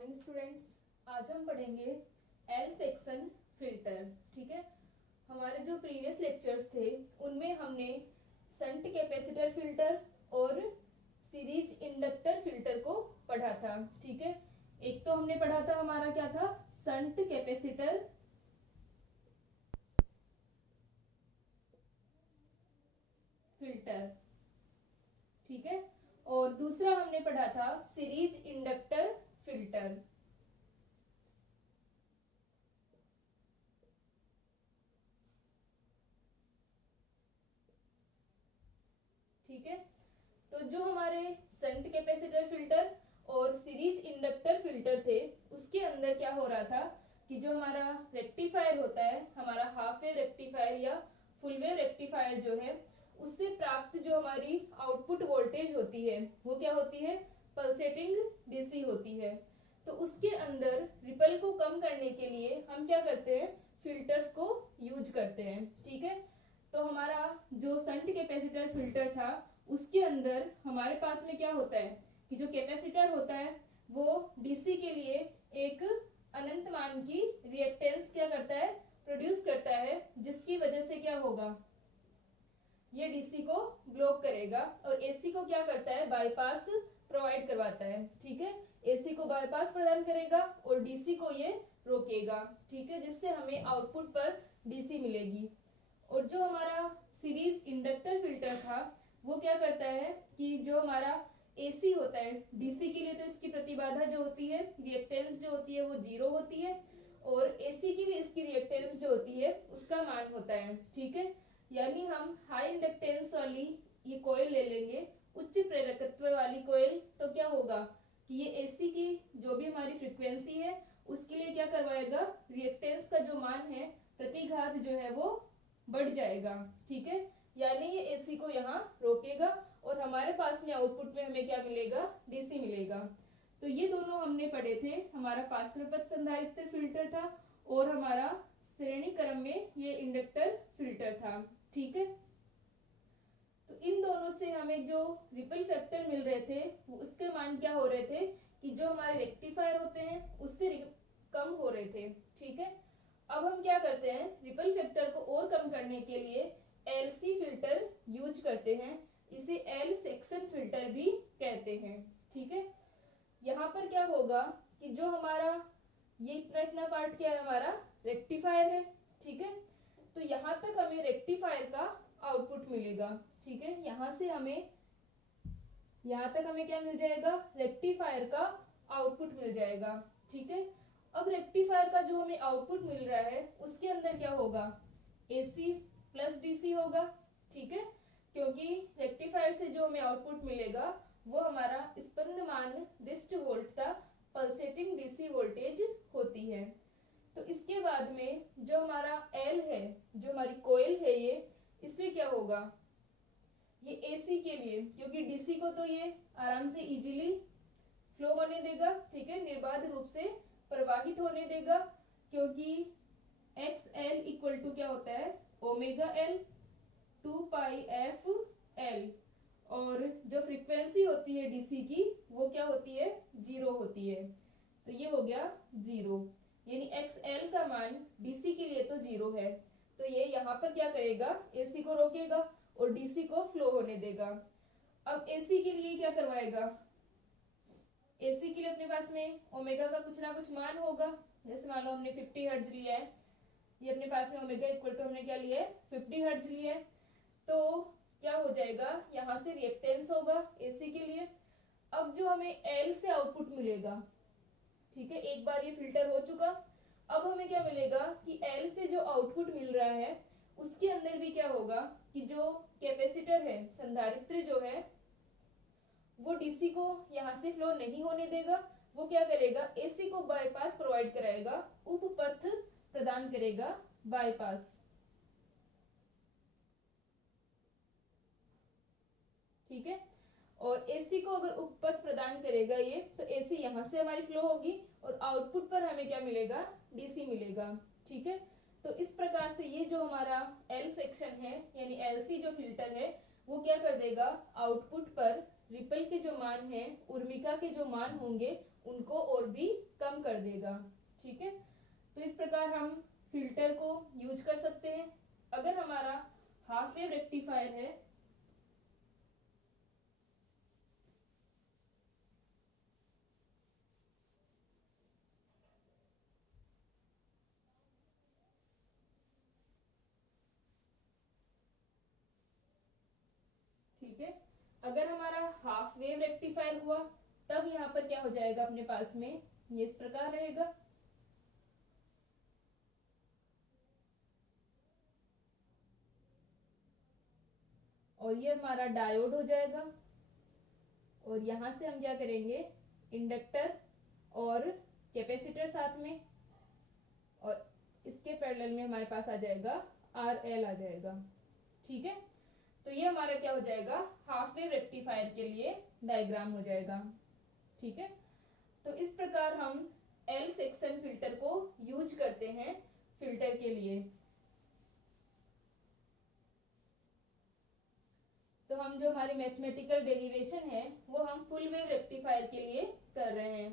Morning students. आज हम पढ़ेंगे एल सेक्शन फिल्टर। ठीक है, हमारे जो प्रीवियस लेक्चर्स थे उनमें हमने संट कैपेसिटर फिल्टर और सीरीज इंडक्टर फिल्टर को पढ़ा था। ठीक है, एक तो हमने पढ़ा था, हमारा क्या था, संट कैपेसिटर फिल्टर। ठीक है, और दूसरा हमने पढ़ा था सीरीज इंडक्टर फिल्टर। ठीक है, तो जो हमारे संट कैपेसिटर फिल्टर और सीरीज इंडक्टर फिल्टर थे उसके अंदर क्या हो रहा था कि जो हमारा रेक्टिफायर होता है, हमारा हाफ वेव रेक्टिफायर या फुल वेव रेक्टिफायर जो है, उससे प्राप्त जो हमारी आउटपुट वोल्टेज होती है वो क्या होती है, पल्सेटिंग डीसी होती है। तो उसके अंदर रिपल को कम करने के लिए हम क्या करते हैं, फिल्टर्स को यूज करते हैं। ठीक है, तो हमारा जो संट कैपेसिटर फिल्टर था उसके अंदर हमारे पास में क्या होता है कि जो कैपेसिटर होता है वो डीसी के लिए एक अनंत मान की रिएक्टेंस क्या करता है, प्रोड्यूस करता है, जिसकी वजह से क्या होगा, ये डीसी को ब्लॉक करेगा और एसी को क्या करता है, बाईपास प्रोवाइड करवाता है। ठीक है, एसी को बाईपास प्रदान करेगा और डीसी को ये रोकेगा। ठीक है, जिससे हमें आउटपुट पर डीसी मिलेगी। और जो हमारा सीरीज इंडक्टर फिल्टर था वो क्या करता है कि जो हमारा एसी होता है, डीसी के लिए तो इसकी प्रतिबाधा जो होती है, रिएक्टेंस जो होती है वो 0 होती है, और एसी के लिए इसकी रिएक्टेंस जो होती है उसका मान होता है। ठीक है, यानी हम हाई इंडक्टेंस वाली ये कॉइल ले लेंगे, उच्च प्रेरकत्व वाली कॉइल, तो क्या होगा कि ये एसी की जो भी हमारी फ्रीक्वेंसी है उसके लिए क्या करवाएगा, रिएक्टेंस का जो मान है, प्रतिघात जो है वो बढ़ जाएगा। ठीक है, यानी ये एसी को यहाँ रोकेगा और हमारे पास में आउटपुट में हमें क्या मिलेगा, डीसी मिलेगा। तो ये दोनों हमने पढ़े थे, हमारा पार्श्वपथ संधारित्र फिल्टर था और हमारा श्रेणी क्रम में ये इंडक्टर फिल्टर था। ठीक है, तो इन दोनों से हमें जो रिपल फैक्टर मिल रहे थे वो उसके मान क्या हो रहे थे कि जो हमारे रेक्टिफायर होते हैं उससे कम हो रहे थे। ठीक है, अब हम क्या करते हैं, रिपल फैक्टर को और कम करने के लिए एलसी फिल्टर यूज करते हैं, इसे एल सेक्शन फिल्टर भी कहते हैं। ठीक है, यहाँ पर क्या होगा कि जो हमारा ये इतना इतना पार्ट क्या है, हमारा रेक्टिफायर है। ठीक है, तो यहाँ तक हमें रेक्टिफायर का आउटपुट मिलेगा। ठीक है, यहाँ तक हमें क्या मिल जाएगा, रेक्टिफायर का आउटपुट मिल जाएगा। ठीक है, अब रेक्टिफायर का जो हमें आउटपुट मिल रहा है उसके अंदर क्या होगा, एसी प्लस डीसी होगा। ठीक है, क्योंकि रेक्टिफायर से जो हमें आउटपुट मिलेगा वो हमारा स्पंदमान दिष्ट वोल्टता पल्सेटिंग डीसी वोल्टेज होती है। तो इसके बाद में जो हमारा एल है, जो हमारी कोयल है, ये इससे क्या होगा, ये एसी के लिए, क्योंकि डीसी को तो ये आराम से इजीली फ्लो होने देगा। ठीक है, निर्बाध रूप से प्रवाहित होने देगा, क्योंकि एक्स एल इक्वल टू क्या होता है, ओमेगा एल 2 पाई एफ एल, और जो फ्रीक्वेंसी होती है डीसी की वो क्या होती है, 0 होती है। तो ये हो गया 0, यानी एक्स एल का मान डीसी के लिए तो 0 है, तो ये यहाँ पर क्या करेगा, एसी को रोकेगा और डीसी को फ्लो होने देगा। अब एसी के लिए क्या करवाएगा, एसी के लिए अपने पास में ओमेगा का कुछ ना कुछ मान होगा, जैसे मान लो हमने 50 हर्ट्ज लिया है, ये अपने पास में ओमेगा इक्वल टू हमने क्या लिया है, 50 हर्ट्ज लिया है, तो क्या हो जाएगा, यहाँ से रिएक्टेंस होगा एसी के लिए। अब जो हमें एल से आउटपुट मिलेगा, ठीक है, एक बार ये फिल्टर हो चुका, अब हमें क्या मिलेगा कि एल से जो आउटपुट मिल रहा है उसके अंदर भी क्या होगा कि जो कैपेसिटर है, संधारित्र जो है, वो डीसी को यहाँ से फ्लो नहीं होने देगा, वो क्या करेगा, एसी को बाईपास प्रोवाइड कराएगा, उपपथ प्रदान करेगा, बाईपास। ठीक है, और एसी को अगर उपपथ प्रदान करेगा ये, तो एसी यहाँ से हमारी फ्लो होगी और आउटपुट पर हमें क्या मिलेगा, डीसी मिलेगा। ठीक है, तो इस प्रकार से ये जो हमारा एल सेक्शन है, यानी एलसी जो फिल्टर है, वो क्या कर देगा, आउटपुट पर रिपल के जो मान है, उर्मिका के जो मान होंगे उनको और भी कम कर देगा। ठीक है, तो इस प्रकार हम फिल्टर को यूज कर सकते हैं। अगर हमारा हाफ वेव रेक्टिफायर है, ठीक है, अगर हमारा हाफ वेव रेक्टिफायर हुआ तब यहाँ पर क्या हो जाएगा अपने पास में, ये इस प्रकार रहेगा। और ये हमारा डायोड हो जाएगा। और यहां से हम क्या करेंगे, इंडक्टर और कैपेसिटर साथ में, और इसके पैरेलल में हमारे पास आ जाएगा RL आ जाएगा। ठीक है, तो ये हमारा क्या हो जाएगा, हाफ वेव रेक्टिफायर के लिए डायग्राम हो जाएगा। ठीक है, तो इस प्रकार हम L सेक्शन फिल्टर को यूज करते हैं फिल्टर के लिए। तो हम जो हमारी मैथमेटिकल डेरिवेशन है वो हम फुल वेव रेक्टिफायर के लिए कर रहे हैं।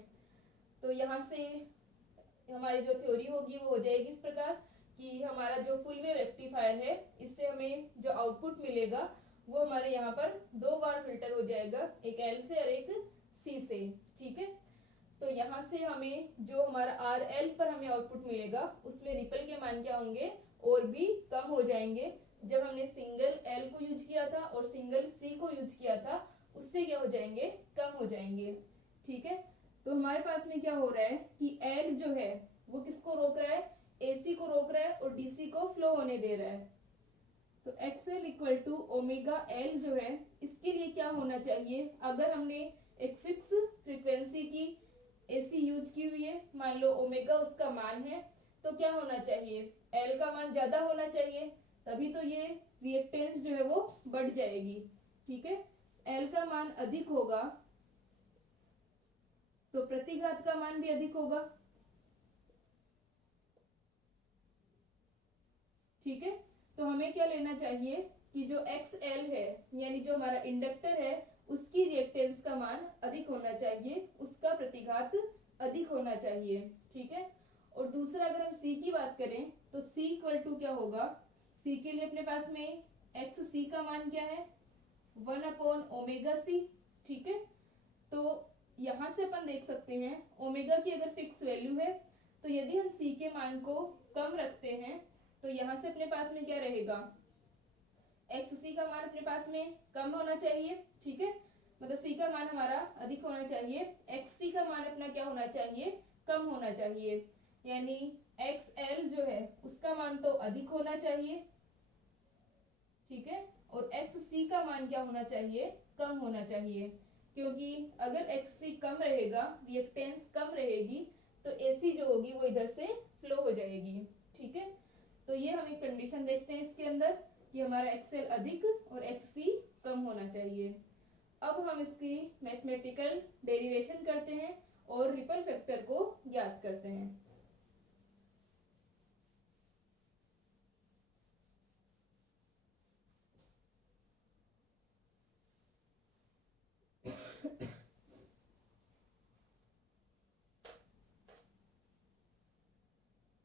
तो यहाँ से हमारी जो थ्योरी होगी वो हो जाएगी इस प्रकार कि हमारा जो फुल वेव रेक्टिफायर है इससे हमें जो आउटपुट मिलेगा वो हमारे यहाँ पर दो बार फिल्टर हो जाएगा, एक L से और एक C से। ठीक है, तो यहाँ से हमें जो हमारा RL पर हमें आउटपुट मिलेगा उसमें रिपल के मान क्या होंगे, और भी कम हो जाएंगे। जब हमने सिंगल L को यूज किया था और सिंगल C को यूज किया था उससे क्या हो जाएंगे, कम हो जाएंगे। ठीक है, तो हमारे पास में क्या हो रहा है कि L जो है वो किसको रोक रहा है, AC को रोक रहा है और DC को फ्लो होने दे रहा है। तो XL equal to omega L जो है इसके लिए क्या होना चाहिए, अगर हमने एक फिक्स फ्रीक्वेंसी की AC यूज की हुई है, मान लो ओमेगा उसका मान है, तो क्या होना चाहिए, L का मान ज्यादा होना चाहिए, तभी तो ये रिएक्टेंस जो है वो बढ़ जाएगी। ठीक है, L का मान अधिक होगा तो प्रतिघात का मान भी अधिक होगा। ठीक है, तो हमें क्या लेना चाहिए कि जो XL है यानी जो हमारा इंडक्टर है उसकी रिएक्टेंस का मान अधिक होना चाहिए, उसका प्रतिघात अधिक होना चाहिए। ठीक है, और दूसरा अगर हम C की बात करें तो C इक्वल टू क्या होगा, C के लिए अपने पास में XC का मान क्या है, 1/ओमेगा C। ठीक है, तो यहाँ से अपन देख सकते हैं ओमेगा की अगर फिक्स वैल्यू है तो यदि हम C के मान को कम रखते हैं तो यहाँ से अपने पास में क्या रहेगा, XC का मान अपने पास में कम होना चाहिए। ठीक है, मतलब C का मान हमारा अधिक होना चाहिए, XC का मान अपना क्या होना चाहिए, कम होना चाहिए, यानी XL जो है उसका मान तो अधिक होना चाहिए। ठीक है, और XC का मान क्या होना चाहिए, कम होना चाहिए, क्योंकि अगर XC कम रहेगा, रिएक्टेंस कम रहेगी, तो AC जो होगी वो इधर से फ्लो हो जाएगी। ठीक है, तो ये हम एक कंडीशन देखते हैं इसके अंदर कि हमारा XL अधिक और XC कम होना चाहिए। अब हम इसकी मैथमेटिकल डेरिवेशन करते हैं और रिपल फैक्टर को ज्ञात करते हैं।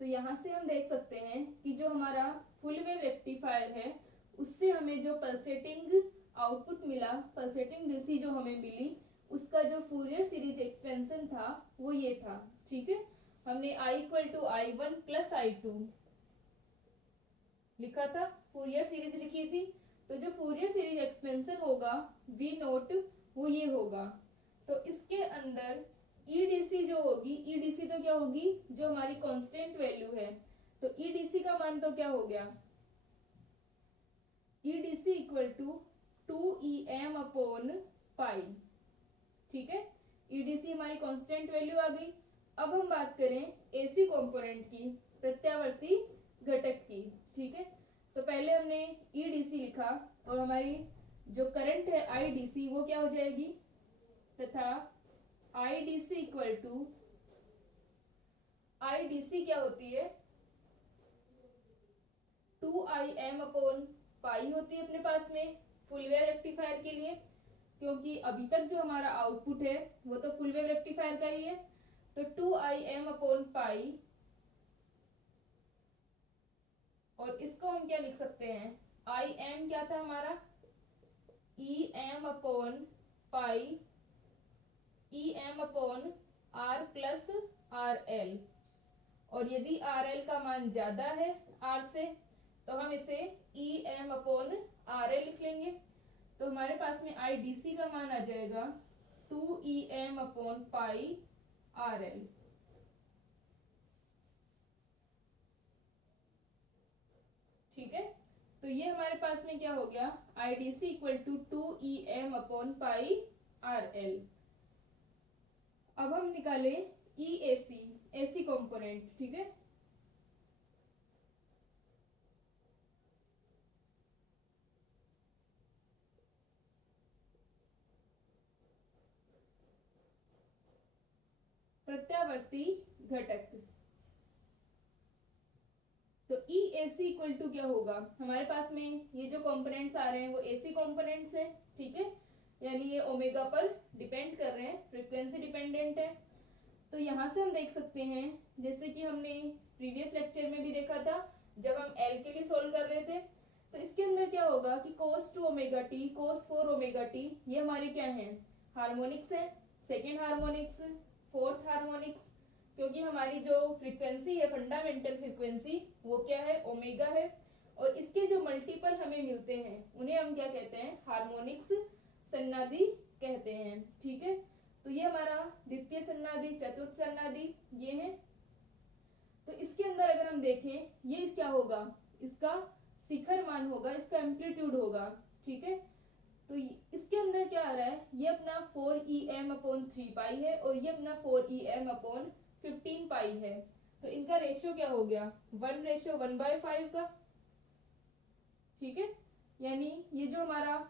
तो यहाँ से हम देख सकते हैं कि जो हमारा फुल वेव रेक्टिफायर है उससे हमें जो पल्सेटिंग आउटपुट मिला, पल्सेटिंग डीसी जो हमें मिली, उसका जो फूरियर सीरीज एक्सपेंशन था वो ये था। ठीक है, हमने I equal to I1 plus I2 लिखा था, फूरियर सीरीज लिखी थी। तो जो फूरियर सीरीज एक्सपेंशन होगा V नोट वो ये होगा। तो इसके अंदर EDC जो होगी, EDC तो क्या होगी, जो हमारी कांस्टेंट वैल्यू है, तो EDC का मान तो क्या हो गया, EDC equal to 2em upon pi. ठीक है, EDC हमारी कांस्टेंट वैल्यू आ गई। अब हम बात करें AC कंपोनेंट की, प्रत्यावर्ती घटक की। ठीक है, तो पहले हमने EDC लिखा और हमारी जो करंट है IDC वो क्या हो जाएगी, तथा IDC इक्वल टू, IDC क्या होती है, 2im अपॉन पाई होती है अपने पास में फुल वेव रेक्टिफायर के लिए। क्योंकि अभी तक जो हमारा आउटपुट है वो तो फुल वेव रेक्टिफायर का ही है, तो 2Im/पाई, और इसको हम क्या लिख सकते हैं, Im क्या था हमारा, Em/पाई, Em/R+RL, और यदि RL का मान ज्यादा है R से तो हम इसे Em/RL लिख लेंगे। तो हमारे पास में IDC का मान आ जाएगा 2Em/पाई RL। ठीक है, तो ये हमारे पास में क्या हो गया, IDC इक्वल टू 2Em/पाई RL। अब हम निकाले EAC, AC कंपोनेंट। ठीक है, प्रत्यावर्ती घटक। तो EAC इक्वल टू क्या होगा, हमारे पास में ये जो कंपोनेंट्स आ रहे हैं वो AC कंपोनेंट्स है। ठीक है, यानी ये ओमेगा पर डिपेंड कर रहे हैं, फ्रीक्वेंसी डिपेंडेंट है। तो यहाँ से हम देख सकते हैं, जैसे कि हमने प्रीवियस लेक्चर में भी देखा था जब हम L के लिए सोल्व कर रहे थे, तो इसके अंदर क्या होगा कि cos 2 omega T, cos 4 omega T, ये हमारे क्या है, हार्मोनिक्स है, सेकेंड हार्मोनिक्स, फोर्थ हार्मोनिक्स, क्योंकि हमारी जो फ्रीक्वेंसी है, फंडामेंटल फ्रीक्वेंसी, वो क्या है, ओमेगा है, और इसके जो मल्टीपल हमें मिलते हैं उन्हें हम क्या कहते हैं, हार्मोनिक्स सन्नादि कहते हैं। ठीक है, तो ये हमारा द्वितीय सन्नादि, चतुर्थ सन्नादि ये है। तो इसके अंदर अगर हम देखें, ये क्या होगा, इसका शिखर मान होगा, इसका एम्पलीट्यूड होगा। ठीक है, तो इसके अंदर क्या आ रहा है, ये अपना 4Em/3 है और ये अपना 4Em/15 पाई है। तो इनका रेशियो क्या हो गया, 1:1/5 का। ठीक है, यानी ये जो हमारा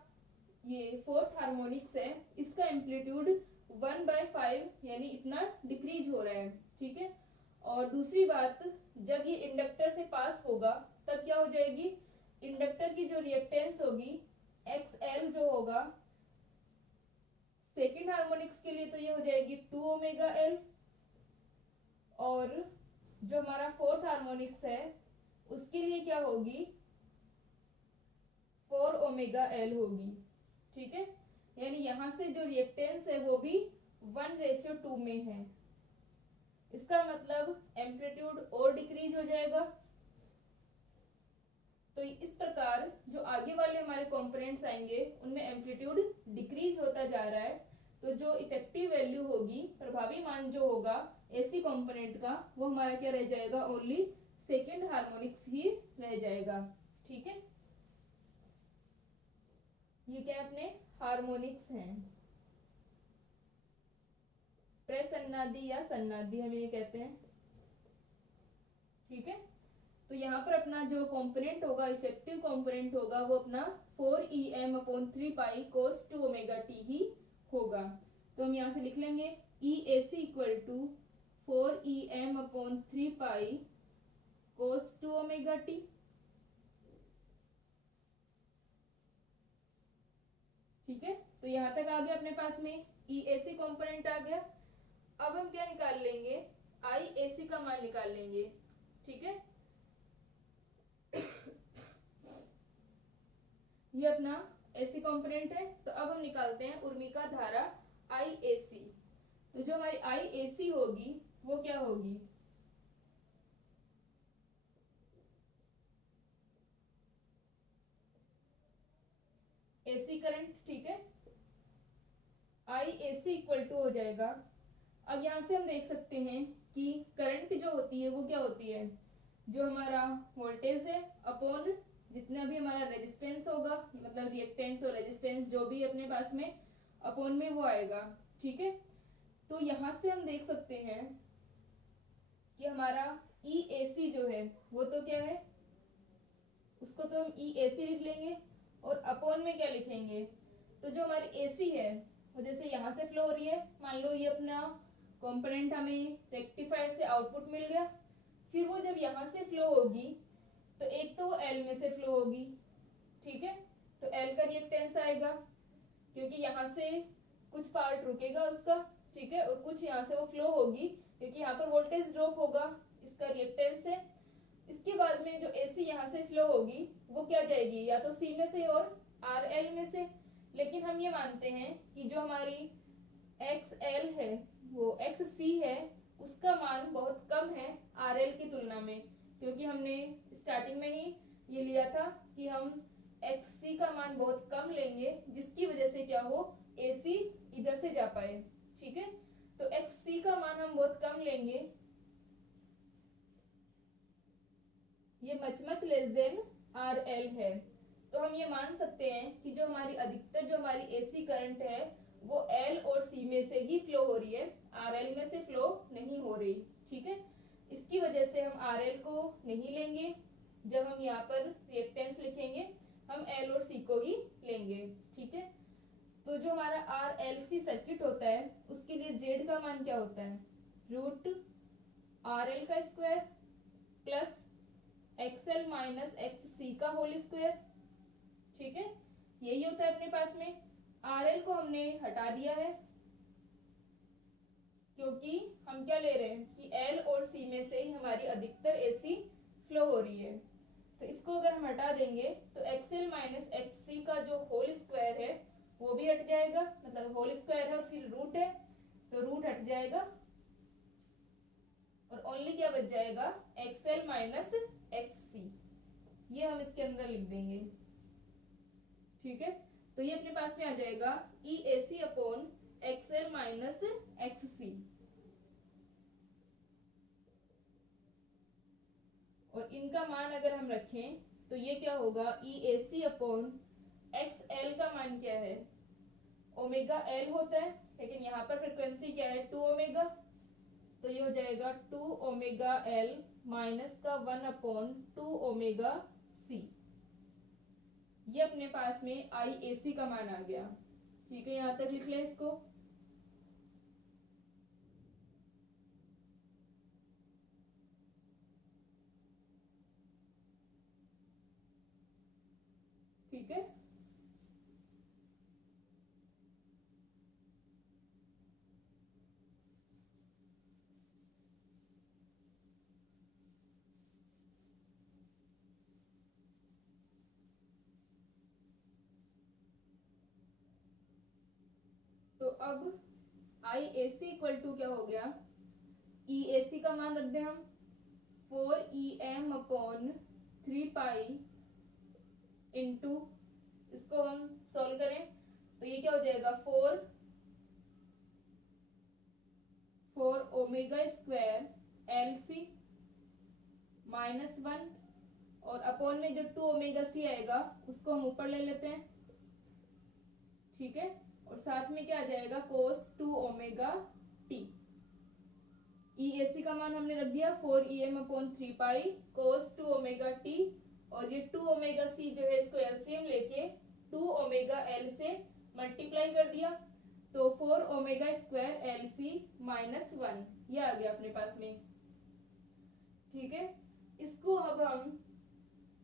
ये फोर्थ हार्मोनिक्स है, इसका एम्पलीट्यूड 1/5 यानी इतना डिक्रीज हो रहा है। ठीक है, और दूसरी बात, जब ये इंडक्टर से पास होगा तब क्या हो जाएगी, इंडक्टर की जो रिएक्टेंस होगी XL जो होगा सेकेंड हार्मोनिक्स के लिए, तो ये हो जाएगी 2ωL, और जो हमारा फोर्थ हार्मोनिक्स है उसके लिए क्या होगी, 4ωL होगी। ठीक है, यानी यहां से जो रिएक्टेंस है वो भी 1:2 में है। इसका मतलब एम्पलीट्यूड और डिक्रीज हो जाएगा। तो इस प्रकार जो आगे वाले हमारे कंपोनेंट्स आएंगे उनमें एम्पलीट्यूड डिक्रीज होता जा रहा है। तो जो इफेक्टिव वैल्यू होगी, प्रभावी मान जो होगा एसी कंपोनेंट का, वो हमारा क्या रह जाएगा, ओनली सेकेंड हार्मोनिक्स ही रह जाएगा। ठीक है, ये क्या अपने हार्मोनिक्स हैं, प्रसन्नादि या सन्नादि हम ये कहते हैं। ठीक है, तो यहाँ पर अपना जो कंपोनेंट होगा, इफेक्टिव कंपोनेंट होगा, वो अपना 4Em/3 pi cos 2 omega t ही होगा। तो हम यहाँ से लिख लेंगे EAC equal to 4Em/3 pi cos 2 omega t. ठीक है, तो यहाँ तक आ गया अपने पास में EAC कंपोनेंट आ गया। अब हम क्या निकाल लेंगे, IAC का मान निकाल लेंगे। ठीक है, ये अपना AC कंपोनेंट है। तो अब हम निकालते हैं उर्मिका धारा IAC। तो जो हमारी IAC होगी वो क्या होगी, AC करंट। ठीक है, IAC इक्वल टू हो जाएगा, अब यहाँ से हम देख सकते हैं कि करंट जो होती है वो क्या होती है, जो हमारा वोल्टेज है अपॉन जितना भी हमारा रेजिस्टेंस होगा, मतलब रिएक्टेंस और रेजिस्टेंस जो भी अपने पास में अपॉन में वो आएगा। ठीक है, तो यहाँ से हम देख सकते हैं कि हमारा EAC जो है वो तो क्या है, उसको तो हम EAC लिख लेंगे, और अपॉन में क्या लिखेंगे, तो जो हमारी AC है वो जैसे यहाँ से फ्लो हो रही है, मान लो ये अपना कंपोनेंट हमें रेक्टिफायर से आउटपुट मिल गया, फिर वो जब यहाँ से फ्लो होगी तो एक तो वो L में से फ्लो होगी। ठीक है, तो L का रिएक्टेंस आएगा, क्योंकि यहाँ से कुछ पार्ट रुकेगा उसका, ठीक है, और कुछ यहाँ से वो फ्लो होगी क्योंकि यहाँ पर वोल्टेज ड्रॉप होगा, इसका रिएक्टेंस है। इसके बाद में जो एसी यहाँ से फ्लो होगी वो क्या जाएगी, या तो सी में से और आर एल में से। लेकिन हम ये मानते हैं कि जो हमारी एक्स एल है वो एक्स सी है, उसका मान बहुत कम है आर एल की तुलना में, क्योंकि हमने स्टार्टिंग में ही ये लिया था कि हम एक्स सी का मान बहुत कम लेंगे, जिसकी वजह से क्या हो, एसी इधर से जा पाए, ठीक है। तो एक्स सी का मान हम बहुत कम लेंगे, ये much less than R L है। तो हम ये मान सकते हैं कि जो हमारी अधिकतर जो हमारी एसी करंट है वो एल और सी में से ही फ्लो हो रही है, आर एल में से फ्लो नहीं हो रही, ठीक है। इसकी वजह से हम आर एल को नहीं लेंगे, जब हम यहाँ पर रिएक्टेंस लिखेंगे हम एल और सी को ही लेंगे, ठीक है। तो जो हमारा आर एल सी सर्किट होता है उसके लिए जेड का मान क्या होता है, रूट आर एल का square plus XL minus X C का होल स्क्वायर, ठीक है। यही होता है अपने पास में। आर एल को हमने हटा दिया है क्योंकि हम क्या ले रहे हैं कि एल और सी में से ही हमारी अधिकतर एसी फ्लो हो रही है। तो इसको अगर हम हटा देंगे तो एक्सएल माइनस एक्स सी का जो होल स्क्वायर है वो भी हट जाएगा, मतलब होल स्क्वायर है और फिर रूट है तो रूट हट जाएगा और ओनली क्या बच जाएगा, एक्सएल माइनस एक्स सी। ये हम इसके अंदर लिख देंगे, ठीक है। तो ये अपने पास में आ जाएगा ई ए सी अपॉन एक्सएल माइनस एक्स सी, और इनका मान अगर हम रखें तो ये क्या होगा, ई ए सी अपॉन एक्स एल का मान क्या है, ओमेगा एल होता है, लेकिन यहाँ पर फ्रिक्वेंसी क्या है, 2 ओमेगा, तो ये हो जाएगा 2 ओमेगा एल माइनस का 1 अपॉन 2 ओमेगा सी। ये अपने पास में आई ए सी का मान आ गया, ठीक है। यहाँ तक लिख ले इसको। ठीक है, तो अब आई ए सी इक्वल टू क्या हो गया, ई ए सी का मान रख दें हम 4 e m upon 3 pi into, इसको हम सॉल्व करें तो ये क्या हो जाएगा, 4 omega square L C minus 1, और अपॉन में जो 2 ओमेगा सी आएगा उसको हम ऊपर ले लेते हैं, ठीक है। और साथ में क्या आ जाएगा, कोस 2 ओमेगा टी। ई ए सी का मान हमने रख दिया 4 ई एम अपॉन 3 पाई कोस 2 ओमेगा टी, और ये 2 ओमेगा सी जो है इसको एलसीएम लेके 2 ओमेगा एल से मल्टीप्लाई कर दिया, तो 4 omega square L C minus 1, ये आ गया अपने पास में, ठीक है। इसको अब हम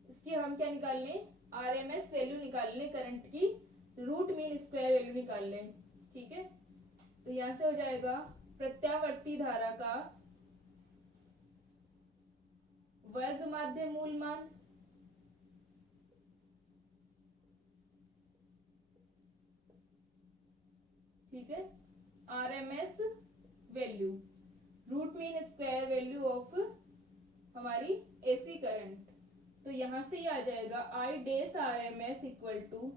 इसकी हम क्या निकाल लें, आरएमएस वैल्यू निकाल लें करंट की, रूट मीन स्क्वायर वैल्यू निकाल लें, ठीक है। तो यहां से हो जाएगा प्रत्यावर्ती धारा का वर्ग माध्य मूल मान, ठीक है, RMS value, root mean square value of हमारी एसी करंट। तो यहां से ये आ जाएगा आई डेस R M S equal to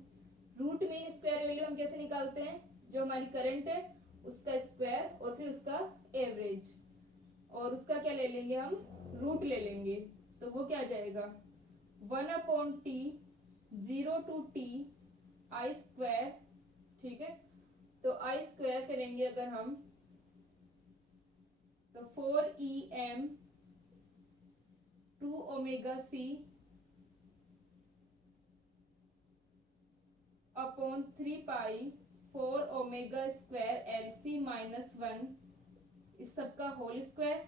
root mean square value हम कैसे निकालते हैं, जो हमारी करंट है उसका स्क्वायर और फिर उसका एवरेज, और उसका क्या ले लेंगे हम, रूट ले लेंगे, तो वो क्या आ जाएगा 1 upon t 0 to t i square, ठीक है। तो आई स्क्वायर करेंगे अगर हम तो 4 ई एम 2 ओमेगा सी upon 3 pi 4 omega square L C minus 1, इस सब का होल स्क्वायर,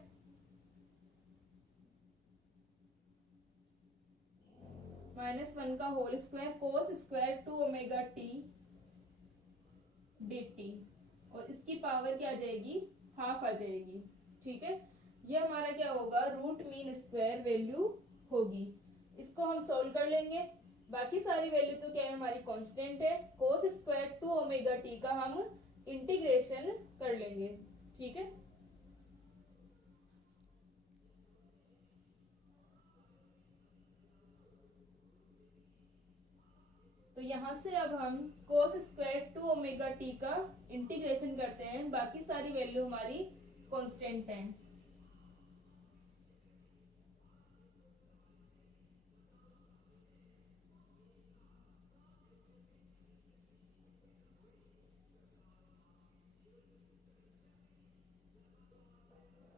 माइनस 1 का whole square cos square 2 omega T dt, और इसकी पावर क्या आ जाएगी, हाफ आ जाएगी। ठीक है, ये हमारा क्या होगा, रूट मीन स्क्वायर वैल्यू होगी। इसको हम सोल्व कर लेंगे। बाकी सारी वैल्यू तो क्या है, हमारी कांस्टेंट है। कोस स्क्वायर 2 ओमेगा टी का हम इंटीग्रेशन कर लेंगे। ठीक है, तो यहां से अब हम कोस स्क्वायर 2 ओमेगा टी का इंटीग्रेशन करते हैं। बाकी सारी वैल्यू हमारी कांस्टेंट है।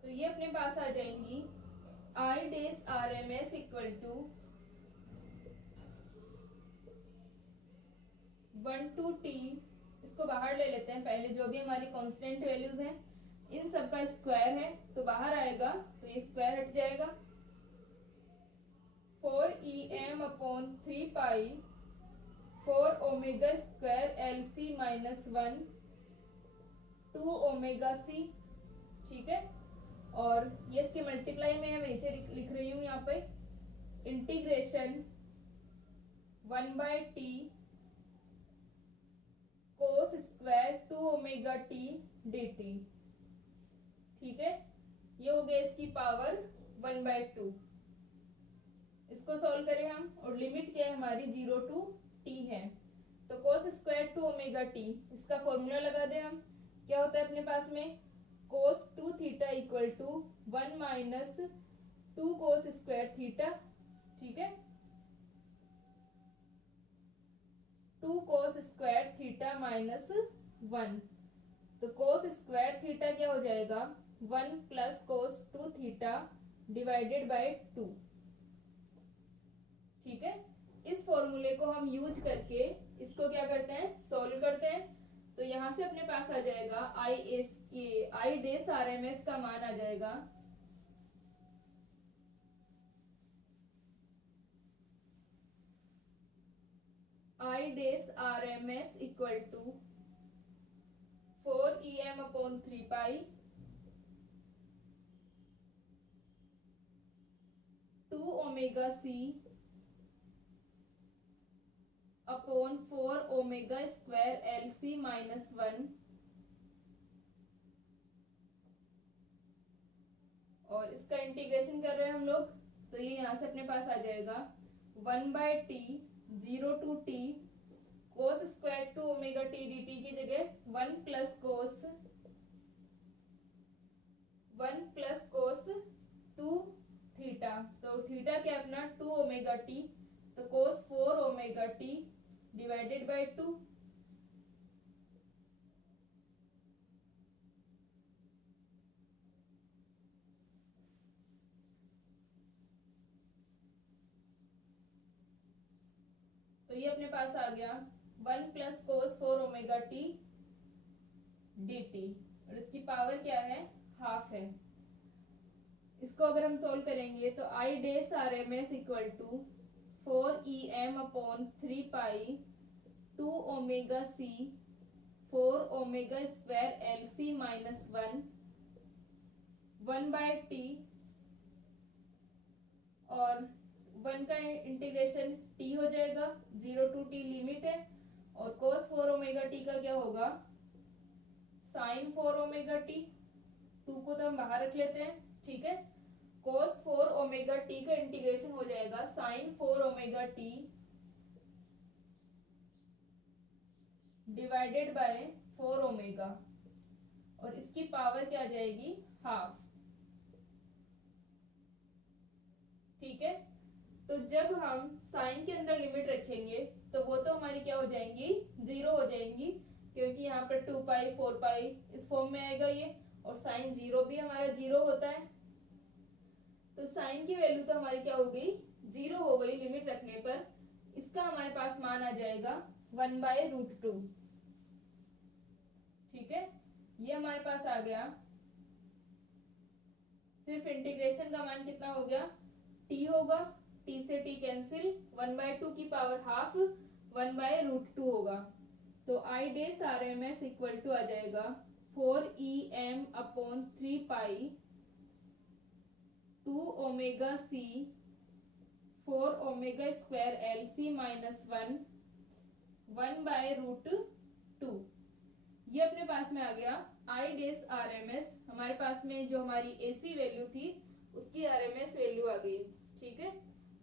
तो ये अपने पास आ जाएंगी आई डेस R M S equal to 1 to T, इसको बाहर ले लेते हैं पहले, जो भी हमारी कांस्टेंट वैल्यूज हैं इन सब का स्क्वायर है तो बाहर आएगा, तो ये स्क्वायर हट जाएगा। 4em upon 3 pi 4 omega square L C minus 1 2 omega c. ठीक है, और ये इसके मल्टीप्लाई में मैं नीचे लिख रही हूँ यहाँ पे, इंटीग्रेशन 1/t कोस स्क्वायर 2 ओमेगा टी dt। ठीक है, ये हो गया इसकी पावर 1/2। इसको सॉल्व करें हम, और लिमिट क्या है हमारी 0 टू t है। तो कोस स्क्वायर 2 ओमेगा टी, इसका फॉर्मूला लगा दें हम। क्या होता है अपने पास में, cos 2 theta equal to 1 minus 2 cos square theta. ठीक है, 2 कोस स्क्वायर थीटा माइनस 1, तो कोस स्क्वायर थीटा क्या हो जाएगा, 1 plus cos 2 theta divided by 2। ठीक है, इस फॉर्मूले को हम यूज करके इसको क्या करते हैं, सॉल्व करते हैं। तो यहां से अपने पास आ जाएगा आई डेस आर एम एस का मान आ जाएगा आई डेस R M S equal to 4em upon 3 pi 2 omega C upon 4 omega square L C minus 1, और इसका इंटीग्रेशन कर रहे हैं हम लोग, तो ये यहां से अपने पास आ जाएगा 1/t 0 to T cos square 2 omega T dt की जगह 1 प्लस कोस 2 थीटा, तो थीटा क्या अपना 2 ओमेगा टी, तो cos 4 omega T divided by 2। तो ये अपने पास आ गया 1 plus cos 4 omega T dt, और इसकी पावर क्या है, हाफ है। इसको अगर हम सोल्व करेंगे तो आई डेस R M S equal to 4em upon 3 pi 2 omega C 4 omega square L C minus 1/t, और 1 का इंटीग्रेशन t हो जाएगा, 0 टू t लिमिट है, और cos 4 ओमेगा t का क्या होगा, sin 4 ओमेगा t। 2 को तो हम बाहर रख लेते हैं। ठीक है, cos 4 ओमेगा t का इंटीग्रेशन हो जाएगा sin 4 omega t divided by 4 omega, और इसकी पावर क्या आ जाएगी, हाफ। ठीक है, तो जब हम साइन के अंदर लिमिट रखेंगे तो वो तो हमारी क्या हो जाएंगी, 0 हो जाएंगी, क्योंकि यहाँ पर 2 पाई 4 पाई इस फॉर्म में आएगा ये, और साइन 0 भी हमारा 0 होता है। तो साइन की वैल्यू तो हमारी क्या हो गई, 0 हो गई लिमिट रखने पर। इसका हमारे पास मान आ जाएगा 1/√2। ठीक है, ये हमारे पास आ गया। सिर्फ इंटीग्रेशन का मान कितना हो गया, t होगा, t से t कैंसिल, 1/2 की पावर हाफ 1/√2 होगा। तो आई डेस R M S equal to आ जाएगा 4 EM/3 pi 2 omega C 4 omega square LC-1 1/√2। ये अपने पास में आ गया आई डेस आर एम एस। हमारे पास में जो हमारी एसी वैल्यू थी उसकी आरएमएस वैल्यू आ गई। ठीक है,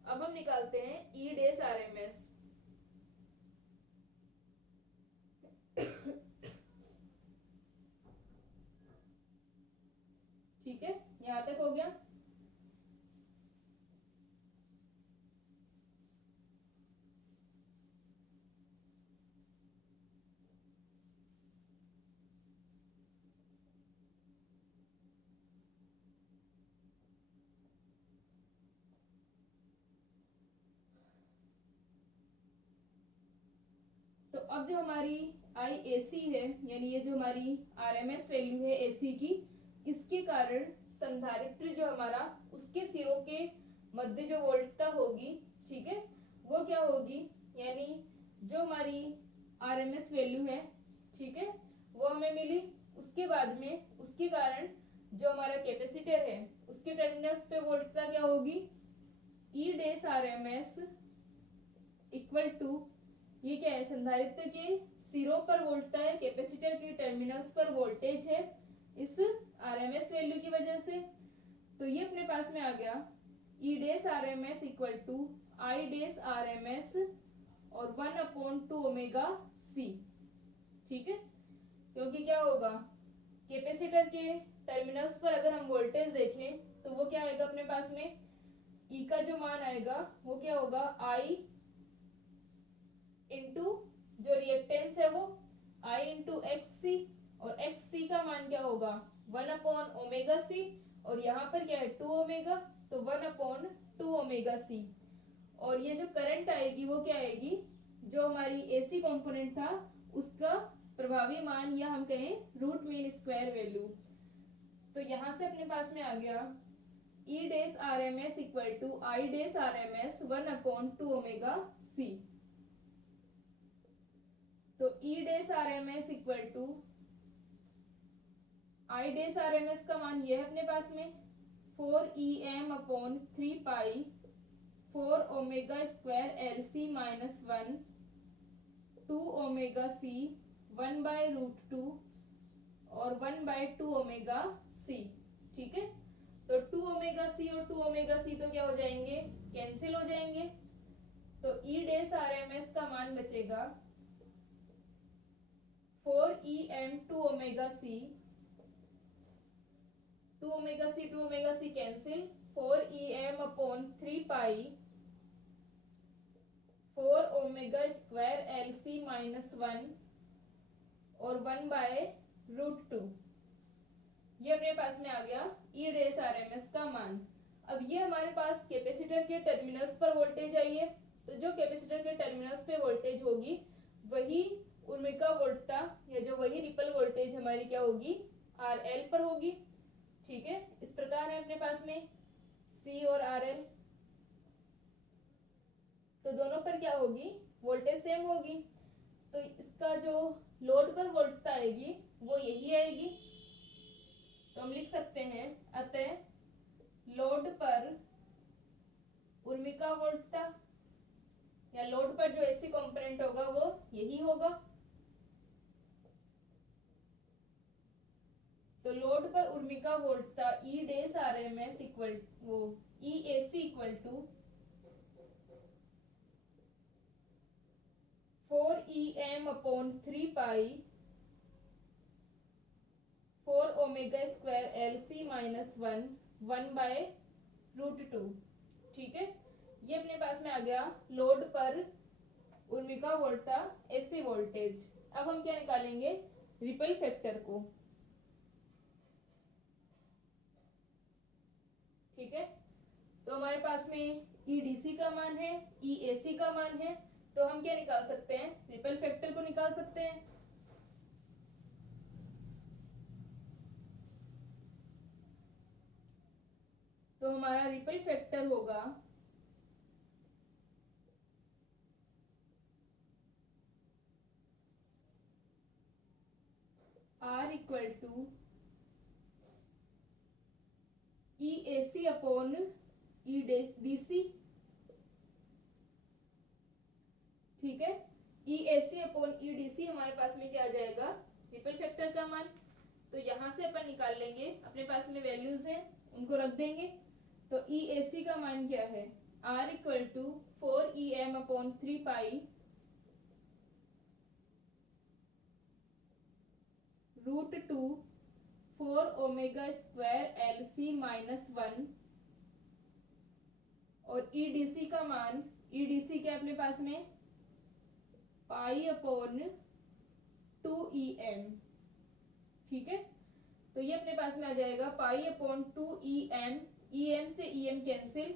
अब हम निकालते हैं ई डेस आर एम एस। ठीक है, यहां तक हो गया। तो अब जो हमारी आई एसी है, यानी ये जो हमारी आरएमएस वैल्यू है एसी की, इसके कारण संधारित्र जो हमारा उसके सिरों के मध्य जो वोल्टता होगी, ठीक है, वो क्या होगी, यानी जो हमारी आरएमएस वैल्यू है, ठीक है, वो हमें मिली। उसके बाद में उसके कारण जो हमारा कैपेसिटर है उसके टर्मिनल्स पे वोल्टता क्या होगी, ई डेस आरएमएस इक्वल टू, ये क्या है, संधारित्र के सिरों पर वोल्टता है, कैपेसिटर के टर्मिनल्स पर वोल्टेज है इस आरएमएस वैल्यू की वजह से। तो ये अपने पास में आ गया ई डेस आरएमएस इक्वल टू आई डेस आरएमएस और 1/2 ओमेगा C। ठीक है, क्योंकि क्या होगा, कैपेसिटर के टर्मिनल्स पर अगर हम वोल्टेज देखें तो वो क्या आएगा अपने पास में, ई का जो मान आएगा वो क्या होगा, आई इंटू जो रिएक्टेंस है वो आई इंटू एक्स सी, और एक्स सी का मान क्या होगा 1/ओमेगा C, और यहाँ पर क्या है 2 ओमेगा, तो 1/2 ओमेगा C। और ये जो करंट आएगी वो क्या आएगी, जो हमारी एसी कंपोनेंट था उसका प्रभावी मान, या हम कहें रूट मीन स्क्वायर वैल्यू। तो यहाँ से अपने पास में आ गया ई डेस R M S equal to I डेस R M S 1/2 omega C। तो ई डेस R M S equal to I डेस आर एम एस का मान ये है अपने पास में 4 EM/3 pi 4 omega square LC-1 2 omega C 1/√2 और 1/2 ओमेगा C। ठीक है, तो 2 ओमेगा C और 2 ओमेगा C तो क्या हो जाएंगे, कैंसिल हो जाएंगे। तो ई डेस आर एम एस का मान बचेगा 4 EM 2 omega C 2 omega C cancel, 4 EM/3 pi 4 omega square LC-1 और 1/√2। ये अपने पास में आ गया ई डेस आरएमएस का मान। अब ये हमारे पास कैपेसिटर के टर्मिनल्स पर वोल्टेज आई है, तो जो कैपेसिटर के टर्मिनल्स पे वोल्टेज होगी वही उर्मिका वोल्टता, या जो वही रिपल वोल्टेज हमारी क्या होगी, RL पर होगी। ठीक है, इस प्रकार है अपने पास में C और RL, तो दोनों पर क्या होगी, वोल्टेज सेम होगी। तो इसका जो लोड पर वोल्टता आएगी वो यही आएगी। तो हम लिख सकते हैं, अतः लोड पर उर्मिका वोल्टता, या लोड पर जो एसी कंपोनेंट होगा वो यही होगा। तो लोड पर उर्मिका वोल्टता ई डेस आरएमएस इक्वल वो E AC equal to 4 EM/3 pi 4 omega square LC-1 1/√2। ठीक है, ये अपने पास में आ गया लोड पर उर्मिका वोल्टता एसी वोल्टेज। अब हम क्या निकालेंगे, रिपल फैक्टर को। ठीक है, तो हमारे पास में ईडीसी का मान है, ईएसी का मान है, तो हम क्या निकाल सकते हैं, रिपल फैक्टर को निकाल सकते हैं। तो हमारा रिपल फैक्टर होगा R equal to EAC upon EDC, ठीक है। EAC अपॉन EDC हमारे पास में क्या आ जाएगा, रिपल फैक्टर का मान। तो यहां से अपन निकाल लेंगे, अपने पास में वैल्यूज हैं उनको रख देंगे। तो EAC का मान क्या है, R equal to 4EM upon 3 pi √2 4 omega square LC minus 1। और EDC का मान, EDC क्या अपने पास में पाई अपॉन 2EM, ठीक है। तो ये अपने पास में आ जाएगा पाई अपॉन 2EM, EM से EM कैंसिल,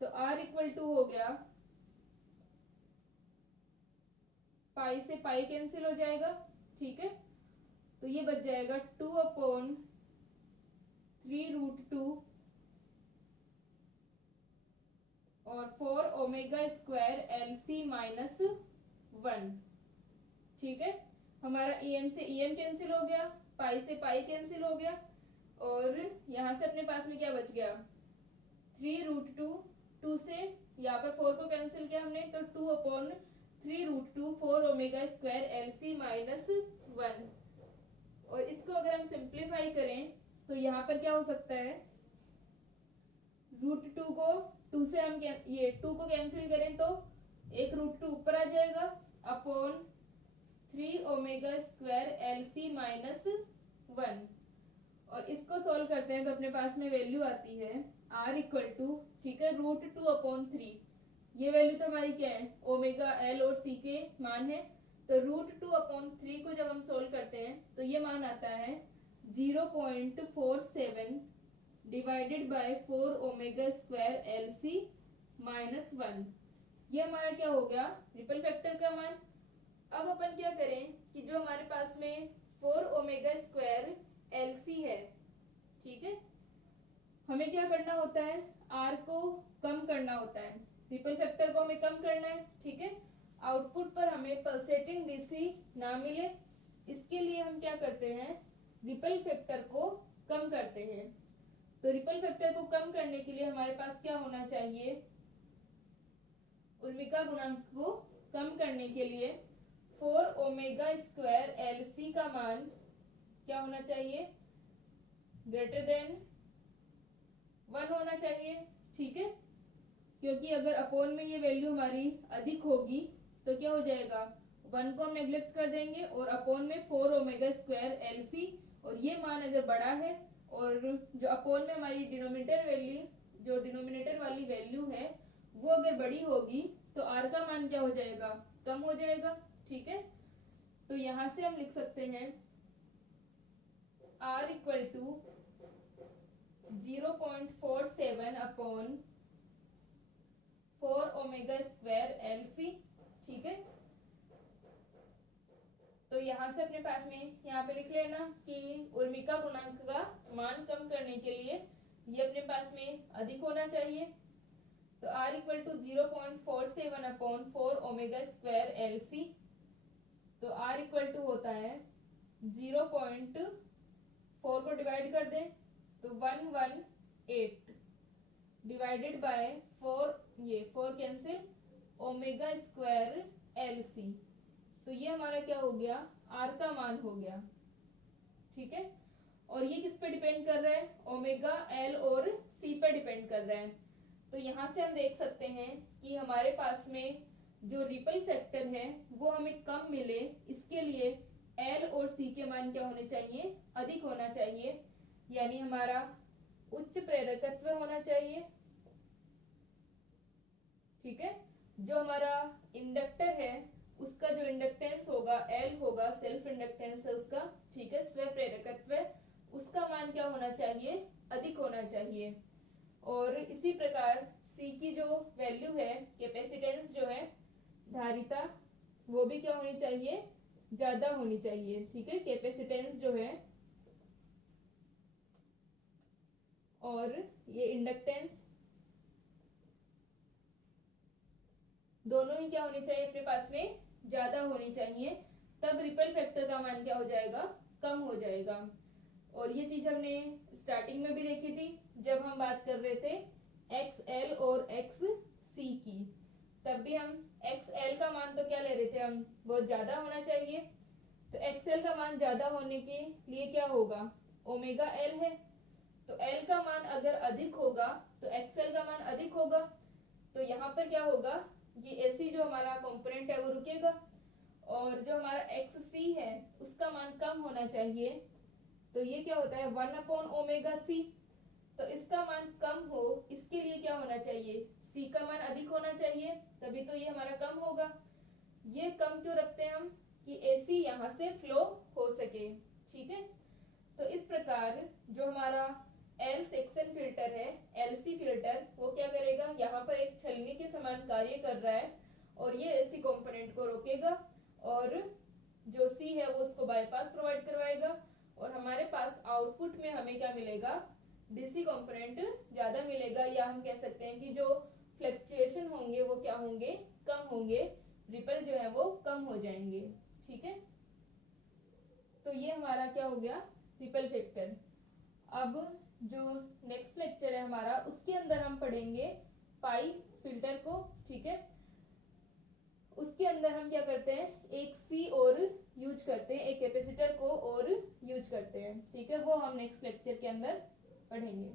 तो R इक्वल टू हो गया, पाई से पाई कैंसिल हो जाएगा, ठीक है। तो ये बच जाएगा 2 अपॉन 3√2 और 4 ओमेगा स्क्वायर LC माइनस 1, ठीक है। हमारा EM से EM कैंसिल हो गया, पाई से पाई कैंसिल हो गया, और यहां से अपने पास में क्या बच गया, 3√2, 2 से यहाँ पर 4 को कैंसिल किया हमने, तो 2 upon 3√2 4 omega square LC minus 1। और इसको अगर हम सिंप्लीफाई करें तो यहाँ पर क्या हो सकता है, √2 को 2 से हम ये 2 को कैंसिल करें तो एक √2 ऊपर आ जाएगा upon 3 omega square LC minus 1। और इसको सॉल्व करते हैं तो अपने पास में वैल्यू आती है R इक्वल टू, ठीक है, √2 अपॉन 3। ये वैल्यू तो हमारी क्या है, ओमेगा L और C के मान है। तो √2 अपॉन 3 को जब हम सोल्व करते हैं तो ये मान आता है 0.47 divided by 4 omega square LC minus 1। ये हमारा क्या हो गया, रिपल फैक्टर का मान। अब अपन क्या करें कि जो हमारे पास में 4 ओमेगा स्क्वायर LC है, ठीक है, हमें क्या करना होता है, R को कम करना होता है, रिपल फैक्टर को हमें कम करना है, ठीक है। आउटपुट पर हमें पल्सेटिंग DC ना मिले, इसके लिए हम क्या करते हैं, रिपल फैक्टर को कम करते हैं। तो रिपल फैक्टर को कम करने के लिए हमारे पास क्या होना चाहिए, उर्मिका गुणांक को कम करने के लिए 4 ओमेगा स्क्वायर LC का मान क्या होना चाहिए, ग्रेटर देन 1 होना चाहिए, ठीक है। क्योंकि अगर अपोन में ये वैल्यू हमारी अधिक होगी तो क्या हो जाएगा, 1 को हम नेग्लेक्ट कर देंगे और अपोन में 4 ओमेगा स्क्वायर LC, और ये मान अगर बड़ा है और जो अपोन में हमारी डिनोमिनेटर वैल्यू, जो डिनोमिनेटर वाली वैल्यू है वो अगर बड़ी होगी तो R का मान क्या हो जाएगा, कम हो जाएगा, ठीक है। तो यहां से हम लिख सकते हैं R equal to 0.47 upon 4 omega square LC, ठीक है। तो यहाँ से अपने पास में यहाँ पे लिख लेना कि उर्मिका गुणांक का मान कम करने के लिए ये अपने पास में अधिक होना चाहिए। तो R equal to 0.47 upon 4 omega square LC। तो R इक्वल टू होता है 0.4 को डिवाइड कर दें तो 118 डिवाइडेड बाय 4, ये 4 कैंसिल, ओमेगा स्क्वायर LC। तो ये हमारा क्या हो गया, R का मान हो गया, ठीक है। और ये किस पे डिपेंड कर रहा है, ओमेगा L और C पे डिपेंड कर रहा है। तो यहाँ से हम देख सकते हैं कि हमारे पास में जो रिपल फैक्टर है वो हमें कम मिले, इसके लिए L और C के मान क्या होने चाहिए, अधिक होना चाहिए, यानी हमारा उच्च प्रेरकत्व होना चाहिए, ठीक है। जो हमारा इंडक्टर है उसका जो इंडक्टेंस होगा L होगा, सेल्फ इंडक्टेंस है उसका, ठीक है, स्व प्रेरकत्व, उसका मान क्या होना चाहिए, अधिक होना चाहिए। और इसी प्रकार C की जो वैल्यू है, कैपेसिटेंस जो है, धारिता, वो भी क्या होनी चाहिए, ज्यादा होनी चाहिए, ठीक है, कैपेसिटेंस जो है, और ये इंडक्टेंस दोनों ही क्या होनी चाहिए, अपने पास में ज्यादा होनी चाहिए, तब रिपल फैक्टर का मान क्या हो जाएगा, कम हो जाएगा। और ये चीज हमने स्टार्टिंग में भी देखी थी जब हम बात कर रहे थे XL और XC की। तब भी हम XL का मान तो क्या ले रहे थे हम, बहुत ज्यादा होना चाहिए। तो XL का मान ज्यादा होने के लिए क्या होगा, ओमेगा L है। तो L का मान अगर अधिक होगा तो XL का मान अधिक होगा। तो यहाँ पर क्या होगा, ये AC जो हमारा कंपोनेंट है वो रुकेगा, और जो हमारा XC है उसका मान कम होना चाहिए। तो ये क्या होता है 1/ओमेगा C। तो इसका मान कम हो इसके लिए क्या होना चाहिए, C का मान अधिक होना चाहिए, तभी तो ये हमारा कम होगा। ये कम क्यों रखते हैं हम, कि AC यहाँ से फ्लो हो सके। ठीक है, तो इस प्रकार जो हमारा L सेक्शन फिल्टर है, LC फिल्टर, वो क्या करेगा, यहाँ पर एक छलनी के समान कार्य कर रहा है और ये AC कंपोनेंट को रोकेगा, और जो C है वो उसको बाईपास प्रोवाइड करवाएगा, और हमारे पास आउटपुट में हमें क्या मिलेगा, DC कंपोनेंट ज्यादा मिलेगा, या हम कह सकते हैं कि जो फ्लक्चुएशन होंगे वो क्या होंगे, कम होंगे, रिपल जो है वो कम हो जाएंगे। ठीक है, तो ये हमारा क्या हो गया, रिपल फैक्टर। अब जो नेक्स्ट लेक्चर है हमारा, उसके अंदर हम पढ़ेंगे पाई फिल्टर को। ठीक है, उसके अंदर हम क्या करते हैं, एक C और यूज करते हैं, एक कैपेसिटर को और यूज करते हैं। ठीक है, वो हम नेक्स्ट लेक्चर के अंदर पढ़ेंगे।